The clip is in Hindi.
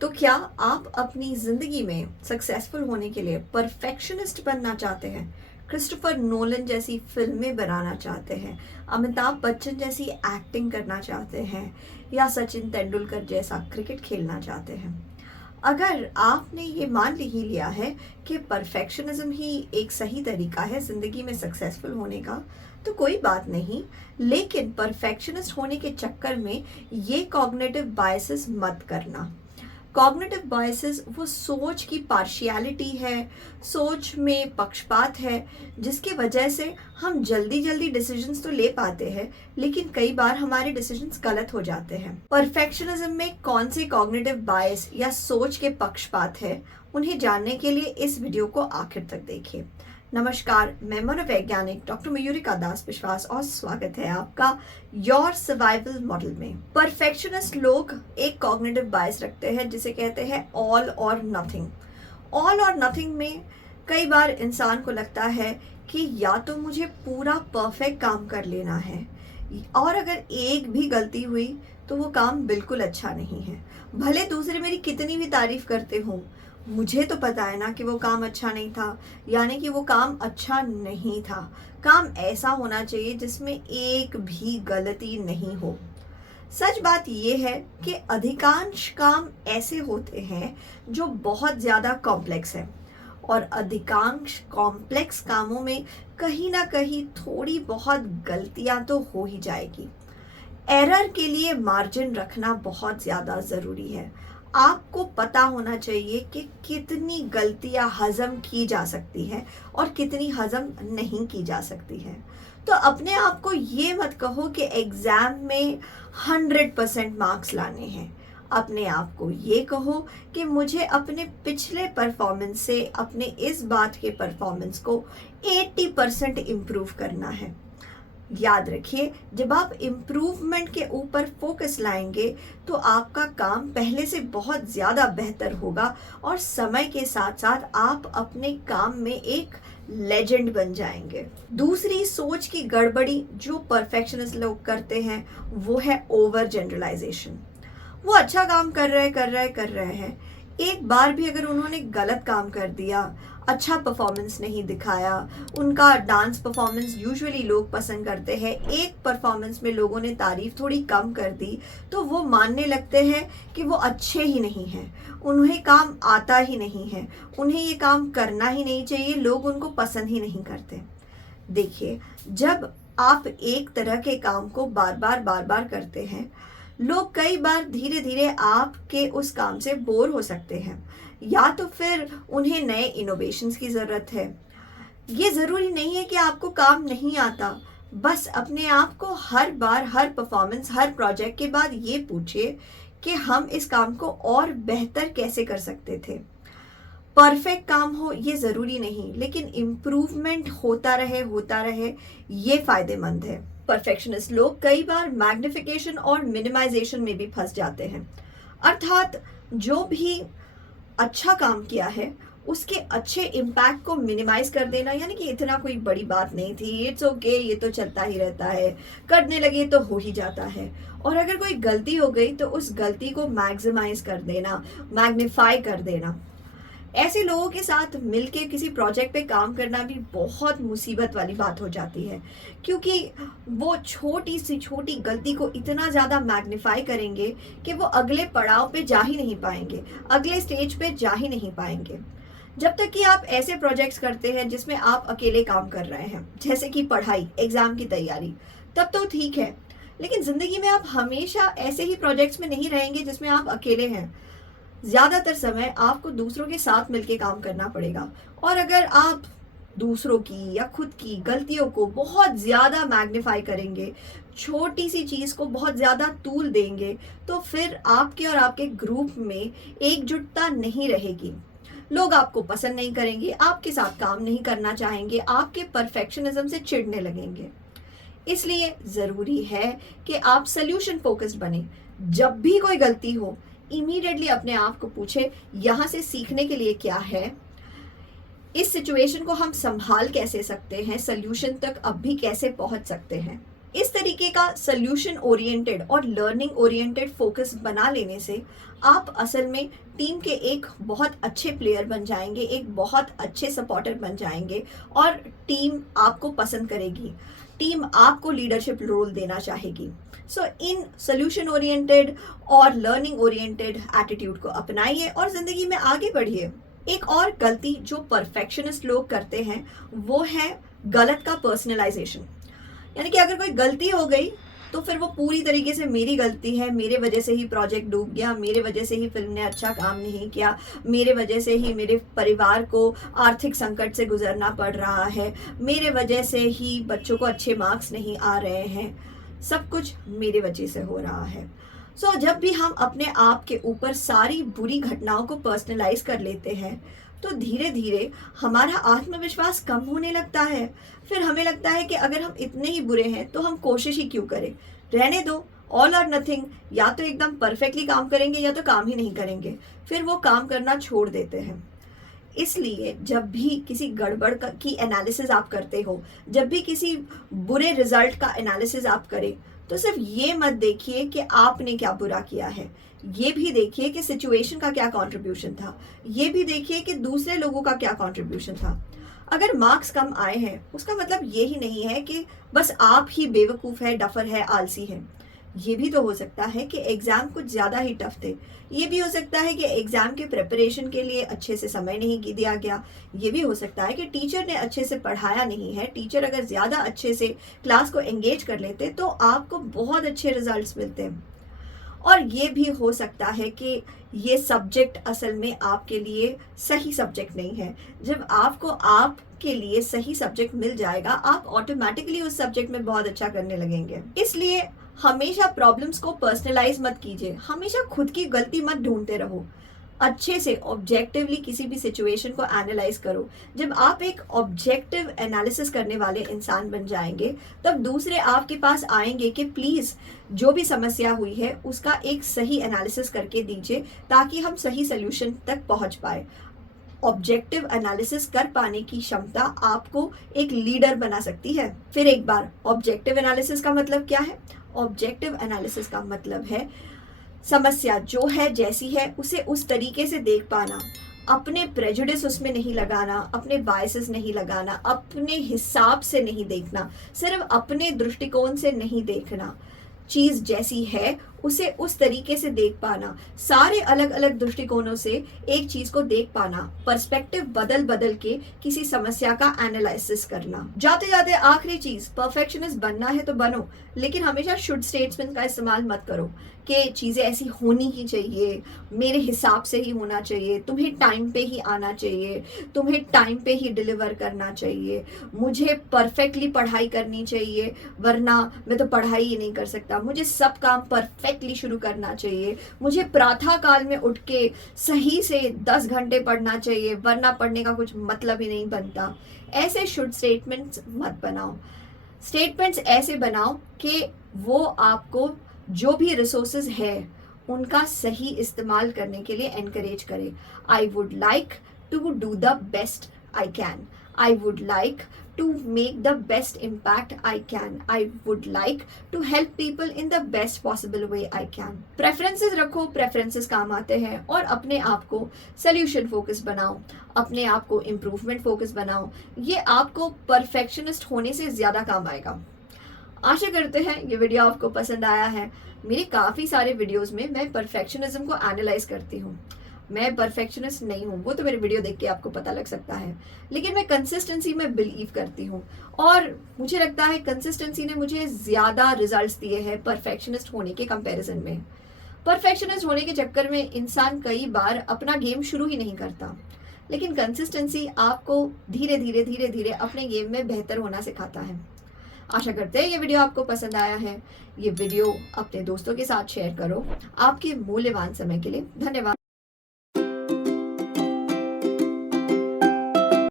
तो क्या आप अपनी ज़िंदगी में सक्सेसफुल होने के लिए परफेक्शनिस्ट बनना चाहते हैं? क्रिस्टोफर नोलन जैसी फ़िल्में बनाना चाहते हैं? अमिताभ बच्चन जैसी एक्टिंग करना चाहते हैं? या सचिन तेंदुलकर जैसा क्रिकेट खेलना चाहते हैं? अगर आपने ये मान ही लिया है कि परफेक्शनिज्म ही एक सही तरीका है ज़िंदगी में सक्सेसफुल होने का, तो कोई बात नहीं। लेकिन परफेक्शनिस्ट होने के चक्कर में ये कॉग्निटिव बायसेस मत करना। कॉग्निटिव बायसेस वो सोच की पार्शियलिटी है, सोच में पक्षपात है, जिसकी वजह से हम जल्दी जल्दी डिसीजंस तो ले पाते हैं, लेकिन कई बार हमारे डिसीजंस गलत हो जाते हैं। परफेक्शनिज्म में कौन से कॉग्निटिव बायस या सोच के पक्षपात है, उन्हें जानने के लिए इस वीडियो को आखिर तक देखिए। नमस्कार, मैं मनोवैज्ञानिक डॉक्टर मयूरिका दास विश्वास और स्वागत है आपका योर सर्वाइवल मॉडल में। परफेक्शनिस्ट लोग एक कॉग्निटिव बायस रखते हैं जिसे कहते हैं ऑल और नथिंग। ऑल और नथिंग में कई बार इंसान को लगता है कि या तो मुझे पूरा परफेक्ट काम कर लेना है, और अगर एक भी गलती हुई तो वो काम बिल्कुल अच्छा नहीं है। भले दूसरे मेरी कितनी भी तारीफ करते हों, मुझे तो पता है ना कि वो काम अच्छा नहीं था, यानी कि वो काम अच्छा नहीं था। काम ऐसा होना चाहिए जिसमें एक भी गलती नहीं हो। सच बात ये है कि अधिकांश काम ऐसे होते हैं जो बहुत ज़्यादा कॉम्प्लेक्स है, और अधिकांश कॉम्प्लेक्स कामों में कहीं ना कहीं थोड़ी बहुत गलतियां तो हो ही जाएगी। एरर के लिए मार्जिन रखना बहुत ज़्यादा ज़रूरी है। आपको पता होना चाहिए कि कितनी गलतियां हजम की जा सकती हैं और कितनी हजम नहीं की जा सकती हैं। तो अपने आप को ये मत कहो कि एग्ज़ाम में 100% मार्क्स लाने हैं। अपने आप को ये कहो कि मुझे अपने पिछले परफॉर्मेंस से अपने इस बात के परफॉर्मेंस को 80% इम्प्रूव करना है। याद रखिए, जब आप इम्प्रूवमेंट के ऊपर फोकस लाएंगे तो आपका काम पहले से बहुत ज़्यादा बेहतर होगा, और समय के साथ साथ आप अपने काम में एक लेजेंड बन जाएंगे। दूसरी सोच की गड़बड़ी जो परफेक्शनिस्ट लोग करते हैं वो है ओवर जनरलाइजेशन। वो अच्छा काम कर रहे हैं, एक बार भी अगर उन्होंने गलत काम कर दिया, अच्छा परफॉर्मेंस नहीं दिखाया, उनका डांस परफॉर्मेंस यूजुअली लोग पसंद करते हैं, एक परफॉर्मेंस में लोगों ने तारीफ थोड़ी कम कर दी तो वो मानने लगते हैं कि वो अच्छे ही नहीं हैं, उन्हें काम आता ही नहीं है, उन्हें ये काम करना ही नहीं चाहिए, लोग उनको पसंद ही नहीं करते। देखिए, जब आप एक तरह के काम को बार बार करते हैं, लोग कई बार धीरे धीरे आपके उस काम से बोर हो सकते हैं, या तो फिर उन्हें नए इनोवेशंस की ज़रूरत है। ये ज़रूरी नहीं है कि आपको काम नहीं आता, बस अपने आप को हर बार, हर परफॉर्मेंस, हर प्रोजेक्ट के बाद ये पूछिए कि हम इस काम को और बेहतर कैसे कर सकते थे। परफेक्ट काम हो ये ज़रूरी नहीं, लेकिन इम्प्रूवमेंट होता रहे ये फ़ायदेमंद है। परफेक्शनिस्ट लोग कई बार मैग्निफिकेशन और मिनिमाइजेशन में भी फंस जाते हैं, अर्थात जो भी अच्छा काम किया है उसके अच्छे इम्पैक्ट को मिनिमाइज कर देना, यानी कि इतना कोई बड़ी बात नहीं थी, इट्स ओके, ये तो चलता ही रहता है, करने लगे तो हो ही जाता है। और अगर कोई गलती हो गई तो उस गलती को मैक्सिमाइज कर देना, मैग्नीफाई कर देना। ऐसे लोगों के साथ मिलके किसी प्रोजेक्ट पे काम करना भी बहुत मुसीबत वाली बात हो जाती है, क्योंकि वो छोटी सी छोटी गलती को इतना ज़्यादा मैग्नीफाई करेंगे कि वो अगले पड़ाव पे जा ही नहीं पाएंगे, अगले स्टेज पे जा ही नहीं पाएंगे। जब तक कि आप ऐसे प्रोजेक्ट्स करते हैं जिसमें आप अकेले काम कर रहे हैं, जैसे कि पढ़ाई, एग्ज़ाम की तैयारी, तब तो ठीक है। लेकिन ज़िंदगी में आप हमेशा ऐसे ही प्रोजेक्ट्स में नहीं रहेंगे जिसमें आप अकेले हैं। ज़्यादातर समय आपको दूसरों के साथ मिलकर काम करना पड़ेगा, और अगर आप दूसरों की या खुद की गलतियों को बहुत ज़्यादा मैग्नीफाई करेंगे, छोटी सी चीज़ को बहुत ज़्यादा तूल देंगे, तो फिर आपके और आपके ग्रुप में एकजुटता नहीं रहेगी। लोग आपको पसंद नहीं करेंगे, आपके साथ काम नहीं करना चाहेंगे, आपके परफेक्शनिज्म से चिढ़ने लगेंगे। इसलिए ज़रूरी है कि आप सोल्यूशन फोकस्ड बने। जब भी कोई गलती हो, इमीडिएटली अपने आप को पूछे, यहाँ से सीखने के लिए क्या है, इस सिचुएशन को हम संभाल कैसे सकते हैं, सोल्यूशन तक अब भी कैसे पहुंच सकते हैं। इस तरीके का सोल्यूशन ओरिएंटेड और लर्निंग ओरिएंटेड फोकस बना लेने से आप असल में टीम के एक बहुत अच्छे प्लेयर बन जाएंगे, एक बहुत अच्छे सपोर्टर बन जाएंगे और टीम आपको पसंद करेगी, टीम आपको लीडरशिप रोल देना चाहेगी। सो इन सोल्यूशन ओरिएंटेड और लर्निंग ओरिएंटेड एटीट्यूड को अपनाइए और ज़िंदगी में आगे बढ़िए। एक और गलती जो परफेक्शनिस्ट लोग करते हैं वो है गलत का पर्सनलाइजेशन। यानी कि अगर कोई गलती हो गई तो फिर वो पूरी तरीके से मेरी गलती है, मेरे वजह से ही प्रोजेक्ट डूब गया, मेरे वजह से ही फिल्म ने अच्छा काम नहीं किया, मेरे वजह से ही मेरे परिवार को आर्थिक संकट से गुजरना पड़ रहा है, मेरे वजह से ही बच्चों को अच्छे मार्क्स नहीं आ रहे हैं, सब कुछ मेरे वजह से हो रहा है। सो जब भी हम अपने आप के ऊपर सारी बुरी घटनाओं को पर्सनलाइज कर लेते हैं तो धीरे धीरे हमारा आत्मविश्वास कम होने लगता है। फिर हमें लगता है कि अगर हम इतने ही बुरे हैं तो हम कोशिश ही क्यों करें, रहने दो, ऑल और नथिंग, या तो एकदम परफेक्टली काम करेंगे या तो काम ही नहीं करेंगे। फिर वो काम करना छोड़ देते हैं। इसलिए जब भी किसी गड़बड़ की एनालिसिस आप करते हो, जब भी किसी बुरे रिजल्ट का एनालिसिस आप करें, तो सिर्फ ये मत देखिए कि आपने क्या बुरा किया है, ये भी देखिए कि सिचुएशन का क्या कंट्रीब्यूशन था, ये भी देखिए कि दूसरे लोगों का क्या कंट्रीब्यूशन था। अगर मार्क्स कम आए हैं उसका मतलब ये ही नहीं है कि बस आप ही बेवकूफ़ है, डफर है, आलसी है। ये भी तो हो सकता है कि एग्ज़ाम कुछ ज़्यादा ही टफ थे, ये भी हो सकता है कि एग्ज़ाम के प्रिपरेशन के लिए अच्छे से समय नहीं दिया गया, ये भी हो सकता है कि टीचर ने अच्छे से पढ़ाया नहीं है। टीचर अगर ज़्यादा अच्छे से क्लास को एंगेज कर लेते तो आपको बहुत अच्छे रिजल्ट्स मिलते हैं। और ये भी हो सकता है कि ये सब्जेक्ट असल में आपके लिए सही सब्जेक्ट नहीं है। जब आपको आपके लिए सही सब्जेक्ट मिल जाएगा आप ऑटोमेटिकली उस सब्जेक्ट में बहुत अच्छा करने लगेंगे। इसलिए हमेशा प्रॉब्लम्स को पर्सनलाइज मत कीजिए, हमेशा खुद की गलती मत ढूंढते रहो, अच्छे से ऑब्जेक्टिवली किसी भी सिचुएशन को एनालाइज करो। जब आप एक ऑब्जेक्टिव एनालिसिस करने वाले इंसान बन जाएंगे तब दूसरे आपके पास आएंगे कि प्लीज़ जो भी समस्या हुई है उसका एक सही एनालिसिस करके दीजिए ताकि हम सही सोल्यूशन तक पहुंच पाए। ऑब्जेक्टिव एनालिसिस कर पाने की क्षमता आपको एक लीडर बना सकती है। फिर एक बार, ऑब्जेक्टिव एनालिसिस का मतलब क्या है? ऑब्जेक्टिव एनालिसिस का मतलब है समस्या जो है जैसी है उसे उस तरीके से देख पाना, अपने प्रेजुडिस उसमें नहीं लगाना, अपने बायसेस नहीं लगाना, अपने हिसाब से नहीं देखना, सिर्फ अपने दृष्टिकोण से नहीं देखना, चीज़ जैसी है उसे उस तरीके से देख पाना, सारे अलग अलग दृष्टिकोणों से एक चीज को देख पाना, पर्सपेक्टिव बदल बदल के किसी समस्या का एनालिसिस करना। जाते जाते आखिरी चीज, परफेक्शनिस्ट बनना है तो बनो, लेकिन हमेशा शुड स्टेटमेंट का इस्तेमाल मत करो कि चीज़ें ऐसी होनी ही चाहिए, मेरे हिसाब से ही होना चाहिए, तुम्हें टाइम पे ही आना चाहिए, तुम्हें टाइम पे ही डिलीवर करना चाहिए, मुझे परफेक्टली पढ़ाई करनी चाहिए वरना मैं तो पढ़ाई ही नहीं कर सकता, मुझे सब काम परफेक्टली शुरू करना चाहिए, मुझे प्रातः काल में उठ के सही से 10 घंटे पढ़ना चाहिए वरना पढ़ने का कुछ मतलब ही नहीं बनता। ऐसे शुड स्टेटमेंट्स मत बनाओ। स्टेटमेंट्स ऐसे बनाओ कि वो आपको जो भी रिसोर्सेज है उनका सही इस्तेमाल करने के लिए एनकरेज करे। I would like to do the best I can, I would like to make the best impact I can, I would like to help people in the best possible way I can। Preferences रखो, प्रेफरेंसेस काम आते हैं, और अपने आप को सोल्यूशन फोकस बनाओ, अपने आप को इम्प्रूवमेंट फोकस बनाओ, ये आपको परफेक्शनिस्ट होने से ज़्यादा काम आएगा। आशा करते हैं ये वीडियो आपको पसंद आया है। मेरे काफ़ी सारे वीडियोज़ में मैं परफेक्शनिज्म को एनालाइज करती हूँ। मैं परफेक्शनिस्ट नहीं हूँ, वो तो मेरे वीडियो देख के आपको पता लग सकता है, लेकिन मैं कंसिस्टेंसी में बिलीव करती हूँ और मुझे लगता है कंसिस्टेंसी ने मुझे ज़्यादा रिजल्ट्स दिए हैं परफेक्शनिस्ट होने के कंपैरिजन में। परफेक्शनिस्ट होने के चक्कर में इंसान कई बार अपना गेम शुरू ही नहीं करता, लेकिन कंसिस्टेंसी आपको धीरे धीरे धीरे धीरे अपने गेम में बेहतर होना सिखाता है। आशा करते हैं ये वीडियो आपको पसंद आया है। ये वीडियो अपने दोस्तों के साथ शेयर करो। आपके मूल्यवान समय के लिए धन्यवाद।